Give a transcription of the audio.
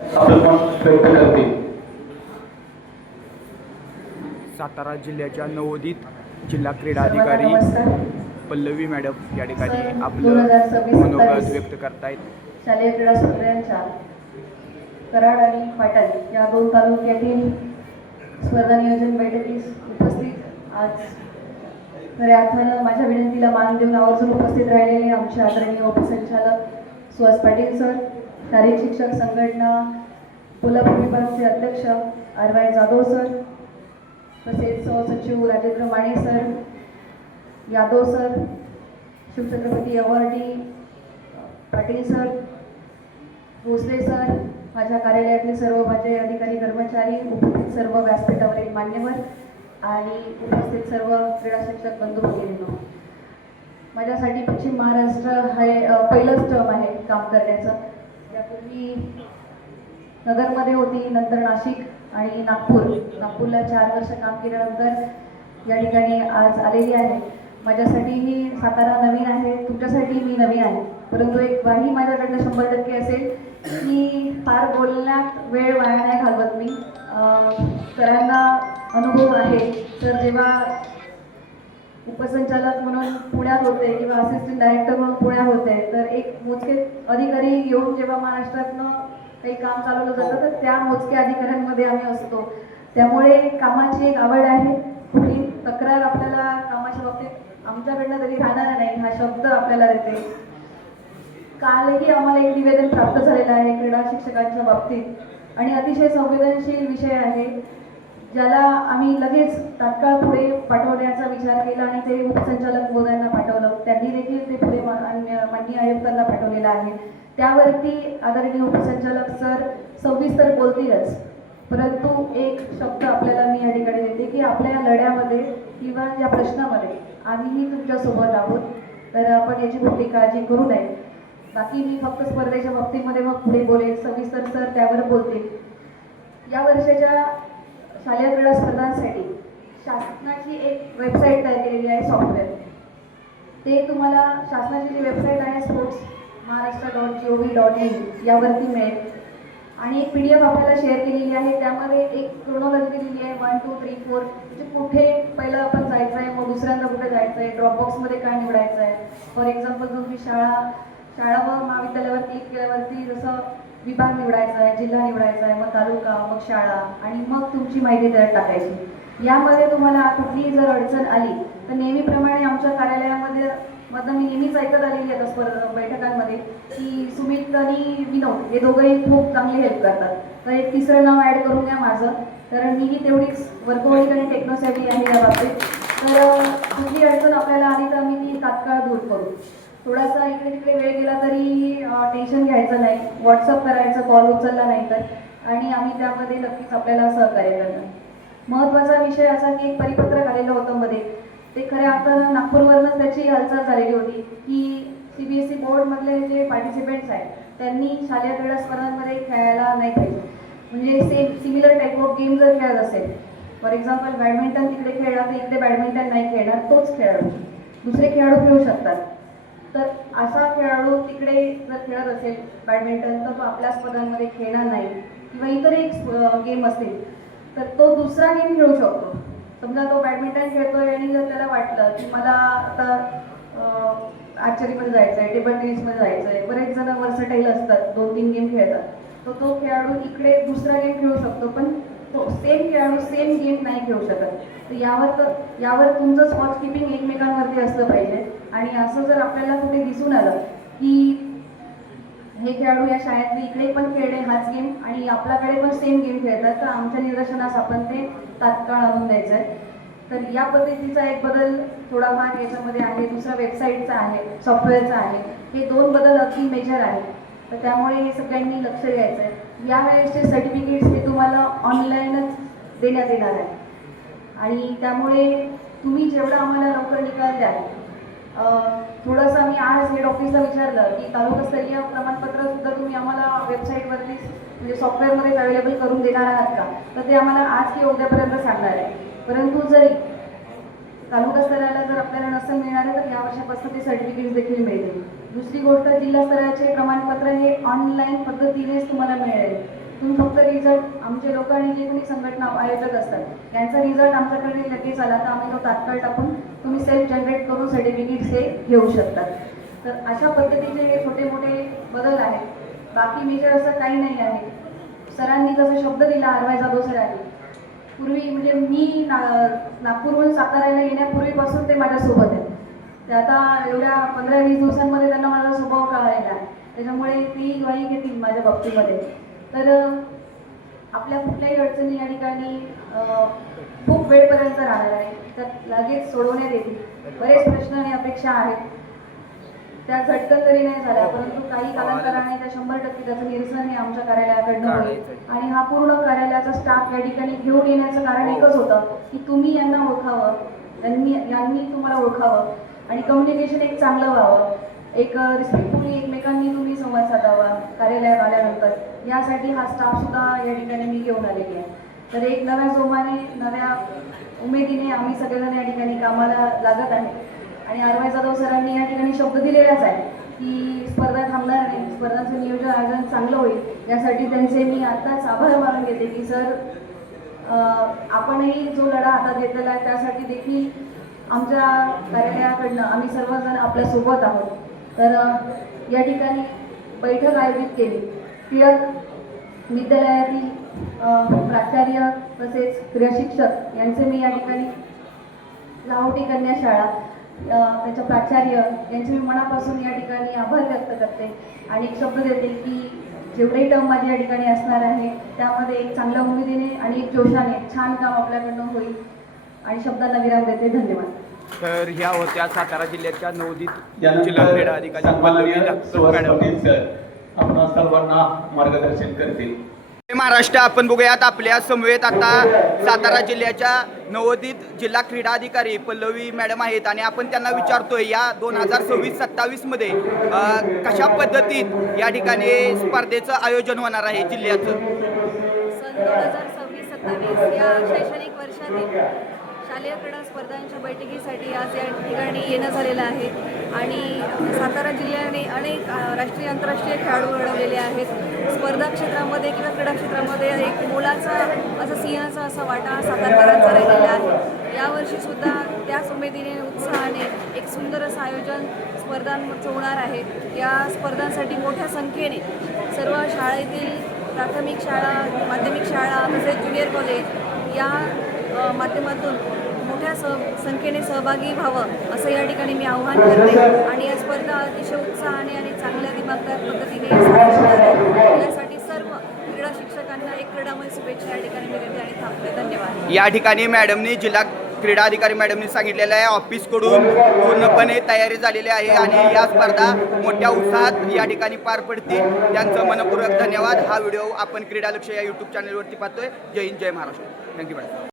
आपलं मत व्यक्त करतील. सातारा जिल्ह्याच्या नवोदित जिल्हा क्रीडा अधिकारी पल्लवी मॅडम या ठिकाणी आपलं मनोगत व्यक्त करतायत. शालेय क्रीडा स्पर्धांच्या कराड आणि पाटण या दोन तालुक्यातील स्पर्धा नियोजन बैठकीस उपस्थित आज खऱ्या अर्थानं माझ्या विनंतीला मान देऊन आवर्जून उपस्थित राहिलेले आमचे आदरणीय उपसंचालक सुहास पाटील सर, शारीरिक शिक्षक संघटना कोल्हापूर विभागाचे अध्यक्ष आर.वाय. जाधव सर, तसेच सहसचिव Rajendra Mane sir, Yadav sir, Shivchhatrapati awardee Patil sir, Bhosale sir, माझ्या कार्यालयातील सर्व माझे अधिकारी कर्मचारी, उपस्थित सर्व व्यासपीठावरील मान्यवर आणि उपस्थित सर्व क्रीडा शिक्षक बंधू भगिनींनो, माझ्यासाठी पश्चिम महाराष्ट्र हे पहिलंच टर्म आहे काम करण्याचं. यापूर्वी नगरमध्ये होती, नंतर नाशिक आणि नागपूरला 4 वर्ष काम केल्यानंतर या ठिकाणी आज आलेली आहे. माझ्यासाठीही सातारा नवीन आहे, तुमच्यासाठी मी नवीन आहे, परंतु एक ग्वाही माझ्याकडनं 100% असेल की फार बोलण्यात वेळ वाया नाही घालवत मी. सरांना अनुभव आहे. तर जेव्हा उपसंचालक म्हणून पुण्यात होते किंवा असिस्टंट डायरेक्टर म्हणून पुण्यात होते, तर एक मोजके अधिकारी येऊन जेव्हा महाराष्ट्रातनं काही काम चालवलं जातं तर त्या मोजक्या अधिकाऱ्यांमध्ये आम्ही असतो. त्यामुळे कामाची एक आवड आहे. कुठली तक्रार आपल्याला कामाच्या बाबतीत आमच्याकडनं तरी राहणार नाही, हा शब्द आपल्याला देते. कालही आम्हाला एक निवेदन प्राप्त झालेलं आहे क्रीडा शिक्षकांच्या बाबतीत आणि अतिशय संवेदनशील विषय आहे, ज्याला आम्ही लगेच तात्काळ पुढे पाठवण्याचा विचार केला आणि ते उपसंचालक महोदयांना पाठवलं. त्यांनी देखील ते पुढे माननीय आयुक्तांना पाठवलेलं आहे. त्यावरती आदरणीय उपसंचालक सर सविस्तर बोलतीलच, परंतु एक शब्द आपल्याला मी या ठिकाणी देते की आपल्या लढ्यामध्ये किंवा या प्रश्नामध्ये आम्हीही तुमच्यासोबत आहोत, तर आपण याची कुठली काळजी करू नये. बाकी मी फक्त स्पर्धेच्या बाबतीमध्ये मग पुढे बोलेल, सविस्तर सर त्यावर बोलतील. या वर्षाच्या शालेय क्रीडा स्पर्धांसाठी शासनाची एक वेबसाईट तयार केलेली आहे, सॉफ्टवेअर. ते तुम्हाला शासनाची जी वेबसाईट आहे sportsmaharashtra.gov.in यावरती मिळेल आणि एक PDF आपल्याला शेअर केलेली आहे. त्यामध्ये एक क्रोनॉलॉजी दिलेली आहे 1 2 3 4, म्हणजे कुठे पहिलं आपण जायचं आहे, मग दुसऱ्यांदा कुठे जायचं आहे, ड्रॉपबॉक्समध्ये काय निवडायचं आहे. फॉर एक्झाम्पल तुमची शाळा व महाविद्यालयावर क्लिक केल्यावरती जसं विभाग निवडायचा आहे, जिल्हा निवडायचा आहे, मग तालुका, मग शाळा आणि मग तुमची माहिती त्यात टाकायची. यामध्ये तुम्हाला कुठलीही जर अडचण आली तर नेहमीप्रमाणे आमच्या कार्यालयामध्ये मी नेहमीच ऐकत आलेली आहे बैठकांमध्ये की सुमित आणि विनोद हे दोघंही खूप चांगली हेल्प करतात. तर एक तिसरं नाव ॲड करून द्या माझं, कारण मीही तेवढीच वर्कहोलिक आणि टेक्नोसॅव्ही आहे या बाबतीत. तर कुठली अडचण आपल्याला आली तर आम्ही ती तात्काळ दूर करू. थोडासा इकडे तिकडे वेळ गेला तरी टेन्शन घ्यायचं नाही, व्हॉट्सअप करायचं, कॉल उचलला नाही तर, आणि आम्ही त्यामध्ये नक्कीच आपल्याला सहकार्य करणार. महत्त्वाचा विषय असा की एक परिपत्रक आलेलं होतं मध्ये, ते खऱ्या अर्थानं नागपूरवरूनच त्याची हालचाल झालेली होती की CBSE बोर्डमधले जे पार्टिसिपेंट्स आहेत त्यांनी शालेय क्रीडा स्पर्धांमध्ये खेळायला नाही पाहिजे. म्हणजे सिमिलर टाईप ऑफ गेम जर खेळत असेल, फॉर एक्झाम्पल बॅडमिंटन तिकडे खेळला तर इकडे बॅडमिंटन नाही खेळणार तोच खेळाडू, दुसरे खेळाडू खेळू शकतात. तर असा खेळाडू तिकडे जर खेळत असेल बॅडमिंटन तर तो आपल्या स्पर्धांमध्ये खेळणार नाही, किंवा इतर एक गेम असतील तर तो दुसरा गेम खेळू शकतो. समजा तो बॅडमिंटन खेळतोय आणि जर त्याला वाटलं की मला आता आर्चरीमध्ये जायचं आहे, टेबल टेनिसमध्ये जायचं आहे, बरेच जण वर्सटाईल असतात, 2-3 गेम खेळतात, तर तो खेळाडू इकडे दुसरा गेम खेळू शकतो, पण तो सेम खेळाडू सेम गेम नाही खेळू शकत. तर यावर तुमचं स्पॉट किपिंग एकमेकांवरती असलं पाहिजे. आणि असं जर आपल्याला कुठे दिसून आलं की हे खेळाडू या शाळेतले इकडे पण खेळले हाच गेम आणि आपल्याकडे पण सेम गेम खेळतात, तर आमच्या निदर्शनास आपण ते तात्काळ आणून द्यायचं आहे. तर या पद्धतीचा एक बदल थोडाफार याच्यामध्ये आहे. दुसरा वेबसाईटचा आहे, सॉफ्टवेअरचा आहे. हे 2 बदल अगदी मेजर आहे, तर त्यामुळे हे सगळ्यांनी लक्ष द्यायचं आहे. यावेळेसचे सर्टिफिकेट्स हे तुम्हाला ऑनलाईनच देण्यात येणार आहे आणि त्यामुळे तुम्ही जेवढं आम्हाला लवकर निकाल द्याल. थोडंसं आम्ही आज हेड ऑफिसला विचारलं की तालुकास्तरीय प्रमाणपत्र सुद्धा तुम्ही आम्हाला वेबसाईटवरतीच म्हणजे सॉफ्टवेअरमध्येच अवेलेबल करून देणार आहात का, तर ते आम्हाला आज किंवा उद्यापर्यंत सांगणार आहे. परंतु जरी तालुका स्तराला जर आपल्याला नसेल मिळणार तर या वर्षापासून ते सर्टिफिकेट्स देखील मिळतील. दुसरी गोष्ट, जिल्हा स्तराचे प्रमाणपत्र हे ऑनलाईन पद्धतीनेच तुम्हाला मिळेल. रिझल्ट आमचे लोक आणि जे कोणी संघटना आयोजक असतात यांचा रिझल्ट आमच्याकडे लगेच आला तर आम्ही तो तात्काळ टाकून तुम्ही सेल्फ जनरेट करून सर्टिफिकेट्स हे घेऊ शकतात. तर अशा पद्धतीचे हे छोटे मोठे बदल आहेत. बाकी मेजर असं काही नाही आहे. सरांनी जसा शब्द दिला आरवाय जाधव सरांनी, पूर्वी म्हणजे मी नागपूरहून साताऱ्याला येण्यापूर्वीपासून ते माझ्यासोबत आहेत. ते आता एवढ्या 15-20 दिवसांमध्ये त्यांना माझा स्वभाव कळालेला आहे, त्याच्यामुळे ती ग्वाही घेतील माझ्या बाबतीमध्ये. तर आपल्या कुठल्याही अडचणी या ठिकाणी खूप वेळपर्यंत राहणार आहे, त्यात लगेच सोडवण्यात येतील. बरेच प्रश्न आणि अपेक्षा आहेत, त्या झटकन तरी नाही झाल्या, परंतु काही कालांतराने त्या 100% त्याचं निरसन हे आमच्या कार्यालयाकडनं होईल. आणि हा पूर्ण कार्यालयाचा स्टाफ या ठिकाणी घेऊन येण्याचं कारण एकच होतं की तुम्ही यांना ओळखावं, यांनी तुम्हाला ओळखावं आणि कम्युनिकेशन एक चांगलं व्हावं, एक रिस्पेक्टफुली एकमेकांनी तुम्ही संवाद साधावा कार्यालयात आल्यानंतर. यासाठी हा स्टाफ सुद्धा या ठिकाणी मी घेऊन आलेली आहे. तर एक नव्या जोमाने नव्या उमेदीने आम्ही सगळेजण या ठिकाणी कामाला लागत आहे. आणि आरवाय जाधव सरांनी या ठिकाणी शब्द दिलेलाच आहे की स्पर्धा थांबणार नाही, स्पर्धांचं नियोजन आयोजन चांगलं होईल. यासाठी त्यांचे मी आत्ताच आभार मानून घेते की सर आपणही जो लढा हातात घेतलेला आहे त्यासाठी देखील आमच्या कार्यालयाकडनं आम्ही सर्वजण आपल्यासोबत आहोत. तर या ठिकाणी बैठक आयोजित केली. टिळक विद्यालयातील प्राचार्य तसेच क्रीडाशिक्षक यांचे मी या ठिकाणी लाहोटी कन्या शाळा त्याच्या प्राचार्य यांचे मी मनापासून या ठिकाणी आभार व्यक्त करते आणि एक शब्द देते की जेवढे टर्म माझी या ठिकाणी असणार आहे त्यामध्ये एक चांगल्या उमेदीने आणि एक जोशाने छान काम आपल्याकडनं होईल आणि शब्दांना विराम देते. धन्यवाद. तर ह्या होत्या सातारा जिल्ह्याच्या नवोदित जिल्हा यानंतर क्रीडा अधिकारी सन्माननीय सुहास मॅडम. पाटील सर आपण सर्वांना मार्गदर्शन करतील. महाराष्ट्र आपण बघूयात आपल्या समवेत आता सातारा जिल्ह्याच्या नवोदित जिल्हा क्रीडा अधिकारी पल्लवी मॅडम आहेत आणि आपण त्यांना विचारतोय या 2026-27 मध्ये कशा पद्धतीत या ठिकाणी स्पर्धेचं आयोजन होणार आहे जिल्ह्याचं. सन 2026-27 या शैक्षणिक वर्षातील शालेय क्रीडा स्पर्धांच्या बैठकीसाठी आज या ठिकाणी येणं झालेलं आहे आणि सातारा जिल्ह्याने अनेक राष्ट्रीय आंतरराष्ट्रीय खेळाडू घडवलेले आहेत. स्पर्धा क्षेत्रामध्ये किंवा क्रीडा क्षेत्रामध्ये एक मोलाचा असा सिंहाचा असा वाटा सातारकरांचा राहिलेला आहे. यावर्षीसुद्धा त्याच उमेदीने उत्साहाने एक सुंदर असं आयोजन स्पर्धांचं होणार आहे. या स्पर्धांसाठी मोठ्या संख्येने सर्व शाळेतील प्राथमिक शाळा, माध्यमिक शाळा तसेच ज्युनियर कॉलेज या माध्यमातून मोठ्या संख्येने सहभागी व्हावं असं या ठिकाणी मी आव्हान करते आणि या स्पर्धा अतिशय उत्साहाने आणि चांगल्या दिमागदार पद्धतीने साजऱ्या होणार आहेत. यासाठी सर्व क्रीडा शिक्षकांना एक क्रीडामय शुभेच्छा या ठिकाणी मी देते आणि थांबते. धन्यवाद. या ठिकाणी मॅडमनी जिल्हा क्रीडा अधिकारी मॅडमनी सांगितलेलं आहे ऑफिसकडून पूर्णपणे तयारी झालेली आहे आणि या स्पर्धा मोठ्या उत्साहात या ठिकाणी पार पडतील. त्यांचं मनपूर्वक धन्यवाद. हा व्हिडिओ आपण क्रीडा लक्ष या यूट्यूब चॅनलवरती पाहतोय. जय हिंद, जय महाराष्ट्र. Thank you madam.